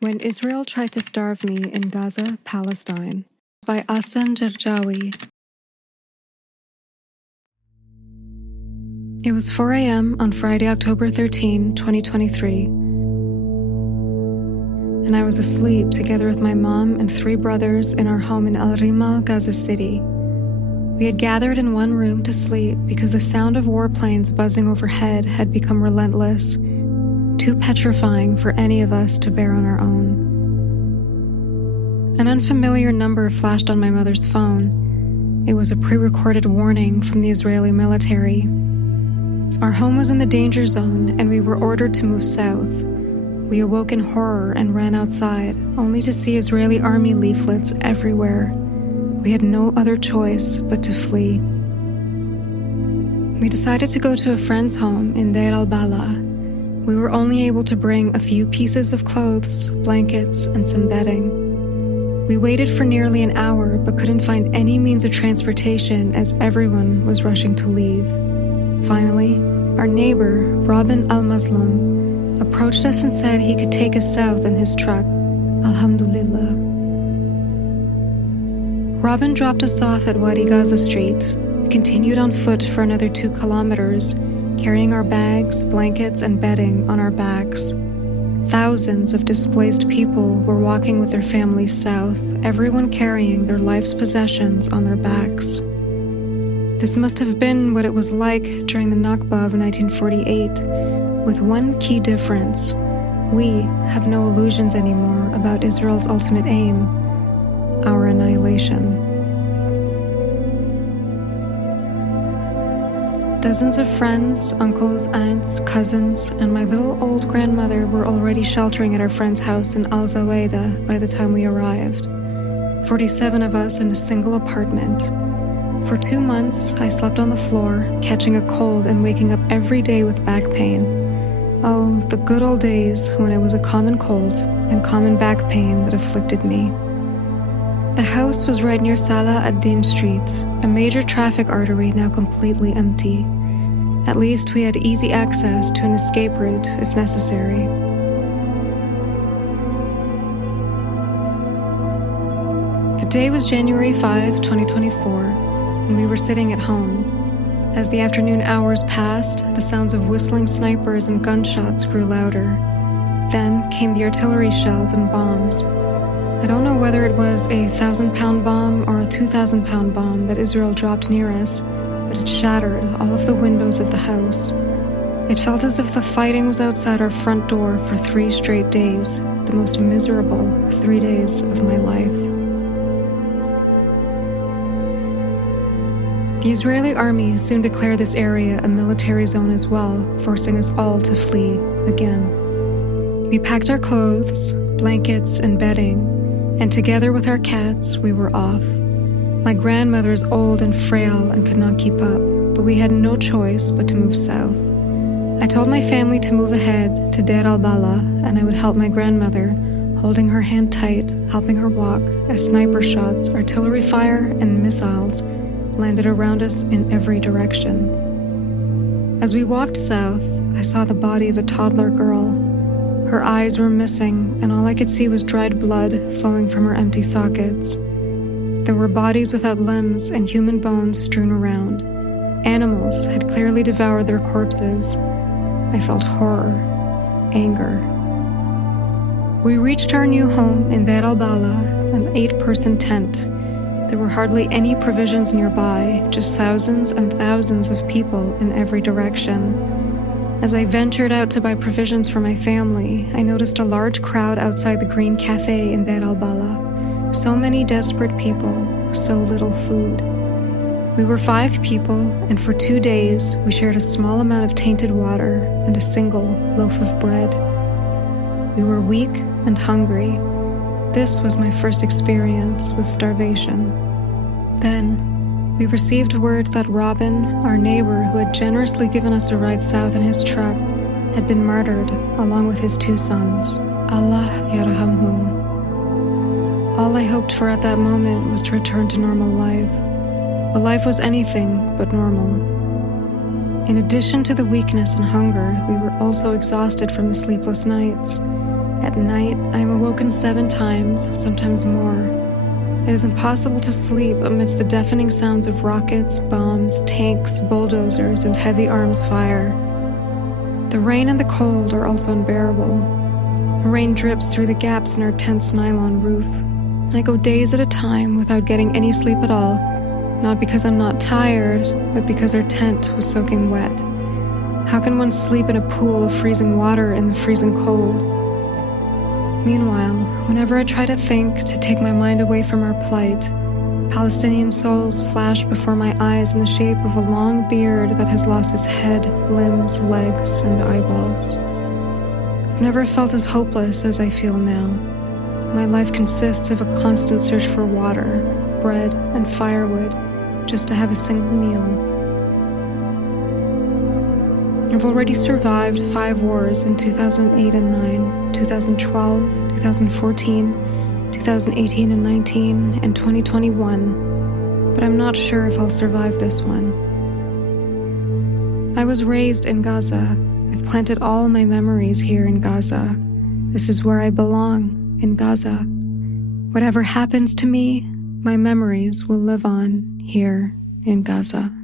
When Israel Tried to Starve Me in Gaza, Palestine, by Asem Jerjawi. It was 4 a.m. on Friday, October 13, 2023, and I was asleep together with my mom and 3 brothers in our home in Al-Rimal, Gaza City. We had gathered in one room to sleep because the sound of warplanes buzzing overhead had become relentless, too petrifying for any of us to bear on our own. An unfamiliar number flashed on my mother's phone. It was a pre-recorded warning from the Israeli military. Our home was in the danger zone, and we were ordered to move south. We awoke in horror and ran outside, only to see Israeli army leaflets everywhere. We had no other choice but to flee. We decided to go to a friend's home in Deir al-Balah. We were only able to bring a few pieces of clothes, blankets, and some bedding. We waited for nearly an hour but couldn't find any means of transportation as everyone was rushing to leave. Finally, our neighbor, Robin al-Mazlum, approached us and said he could take us south in his truck. Alhamdulillah. Robin dropped us off at Wadi Gaza Street. We continued on foot for another 2 kilometers, carrying our bags, blankets, and bedding on our backs. Thousands of displaced people were walking with their families south, everyone carrying their life's possessions on their backs. This must have been what it was like during the Nakba of 1948, with one key difference. We have no illusions anymore about Israel's ultimate aim, our annihilation. Dozens of friends, uncles, aunts, cousins, and my little old grandmother were already sheltering at our friend's house in Al-Zawayda by the time we arrived. 47 of us in a single apartment. For 2 months, I slept on the floor, catching a cold and waking up every day with back pain. Oh, the good old days when it was a common cold and common back pain that afflicted me. The house was right near Salah ad-Din Street, a major traffic artery now completely empty. At least we had easy access to an escape route if necessary. The day was January 5, 2024, and we were sitting at home. As the afternoon hours passed, the sounds of whistling snipers and gunshots grew louder. Then came the artillery shells and bombs. I don't know whether it was a 1,000-pound bomb or a 2,000-pound bomb that Israel dropped near us, but it shattered all of the windows of the house. It felt as if the fighting was outside our front door for 3 straight days, the most miserable 3 days of my life. The Israeli army soon declared this area a military zone as well, forcing us all to flee again. We packed our clothes, blankets, and bedding, and together with our cats, we were off. My grandmother is old and frail and could not keep up, but we had no choice but to move south. I told my family to move ahead to Deir al-Balah, and I would help my grandmother, holding her hand tight, helping her walk, as sniper shots, artillery fire, and missiles landed around us in every direction. As we walked south, I saw the body of a toddler girl. Her eyes were missing, and all I could see was dried blood flowing from her empty sockets. There were bodies without limbs and human bones strewn around. Animals had clearly devoured their corpses. I felt horror, anger. We reached our new home in Deir al-Balah, an 8-person tent. There were hardly any provisions nearby, just thousands and thousands of people in every direction. As I ventured out to buy provisions for my family, I noticed a large crowd outside the Green Cafe in Deir al-Balah. So many desperate people, so little food. We were 5 people, and for 2 days, we shared a small amount of tainted water and a single loaf of bread. We were weak and hungry. This was my first experience with starvation. Then, we received word that Robin, our neighbor who had generously given us a ride south in his truck, had been murdered along with his 2 sons. Allah yarhamhum. All I hoped for at that moment was to return to normal life. But life was anything but normal. In addition to the weakness and hunger, we were also exhausted from the sleepless nights. At night, I am awoken 7 times, sometimes more. It is impossible to sleep amidst the deafening sounds of rockets, bombs, tanks, bulldozers, and heavy arms fire. The rain and the cold are also unbearable. The rain drips through the gaps in our tent's nylon roof. I go days at a time without getting any sleep at all, not because I'm not tired, but because our tent was soaking wet. How can one sleep in a pool of freezing water in the freezing cold? Meanwhile, whenever I try to think, to take my mind away from our plight, Palestinian souls flash before my eyes in the shape of a long beard that has lost its head, limbs, legs, and eyeballs. I've never felt as hopeless as I feel now. My life consists of a constant search for water, bread, and firewood, just to have a single meal. I've already survived 5 wars in 2008 and 9, 2012, 2014, 2018 and 19, and 2021, but I'm not sure if I'll survive this one. I was raised in Gaza. I've planted all my memories here in Gaza. This is where I belong, in Gaza. Whatever happens to me, my memories will live on here in Gaza.